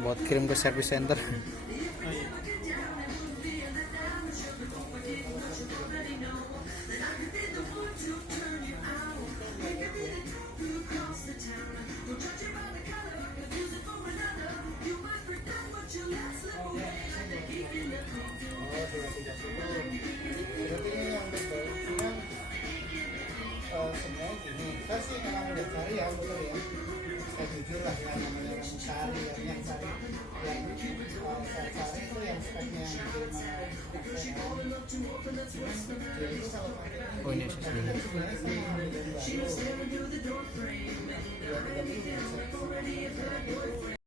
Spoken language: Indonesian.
Buat kirim ke service center. Sebenarnya gini, kita sih memang udah cari ya, betul ya. Saya jujur lah ya, namanya orang cari ya, yang cari saya cari itu yang speknya yang gimana. Jadi kalau pakai Oh ini SSD. sebenarnya sama dari baru. 230 bisa.